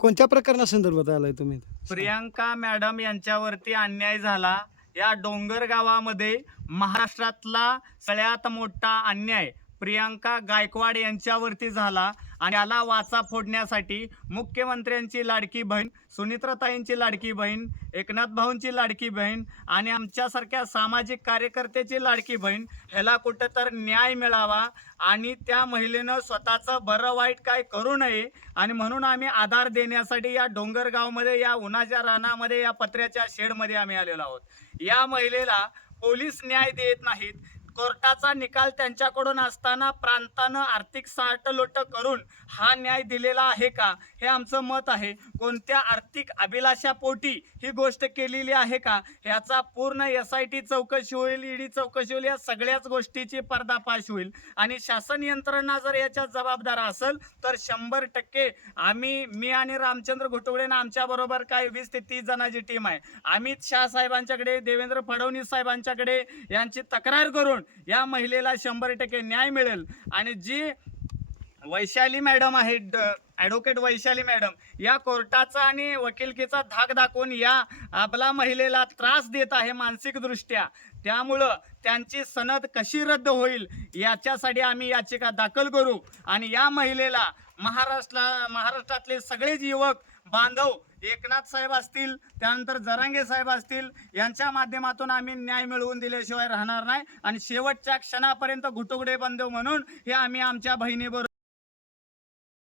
कोणत्या प्रकरणासंदर्भात आलाय तुम्ही? प्रियांका मॅडम यांच्यावरती अन्याय झाला. या डोंगर गावामध्ये महाराष्ट्रातला सगळ्यात मोठा अन्याय प्रियांका गायकवाड यांच्यावरती झाला आणि याला वाचा फोडण्यासाठी मुख्यमंत्र्यांची लाडकी बहीण, सुनित्राताईंची लाडकी बहीण, एकनाथ भाऊंची लाडकी बहीण आणि आमच्यासारख्या सामाजिक कार्यकर्त्याची लाडकी बहीण ह्याला कुठं तर न्याय मिळावा आणि त्या महिलेनं स्वतःचं बरं वाईट काय करू नये आणि म्हणून आम्ही आधार देण्यासाठी या डोंगरगावमध्ये, या उन्हाच्या रानामध्ये, या पत्र्याच्या शेडमध्ये आम्ही आलेलो आहोत. या महिलेला पोलीस न्याय देत नाहीत. कोर्टाचा निकाल त्यांच्याकडून असताना प्रांतानं आर्थिक साठलोट करून हा न्याय दिलेला आहे का, हे आमचं मत आहे. कोणत्या आर्थिक अभिलाषापोटी ही गोष्ट केलेली आहे का, ह्याचा पूर्ण SIT चौकशी होईल, ED चौकशी होईल, या सगळ्याच गोष्टीची पर्दाफाश होईल आणि शासन यंत्रणा जर याच्या जबाबदार असेल तर 100% मी आणि रामचंद्र घोटुगडे आमच्याबरोबर काय 20 ते 30 जणांची टीम आहे. अमित शाह साहेबांच्याकडे, देवेंद्र फडणवीस साहेबांच्याकडे यांची तक्रार करून या महिलेला 100% न्याय मिळेल. आणि जी वैशाली मॅडम आहे, ॲडव्होकेट वैशाली मॅडम, या कोर्टाचा आणि वकिलकीचा धाक दाखवून या आपला महिलेला त्रास देत आहे मानसिकदृष्ट्या. त्यामुळं त्यांची सनद कशी रद्द होईल याच्यासाठी आम्ही याचिका दाखल करू आणि या महिलेला महाराष्ट्रातले सगळेच युवक बांधव, एकनाथ साहेब असतील, त्यानंतर जरांगे साहेब असतील, यांच्या माध्यमातून आम्ही न्याय मिळवून दिल्याशिवाय राहणार नाही आणि शेवटच्या क्षणापर्यंत घोटुगडे बांधव म्हणून हे आम्ही आमच्या बहिणीबरोबर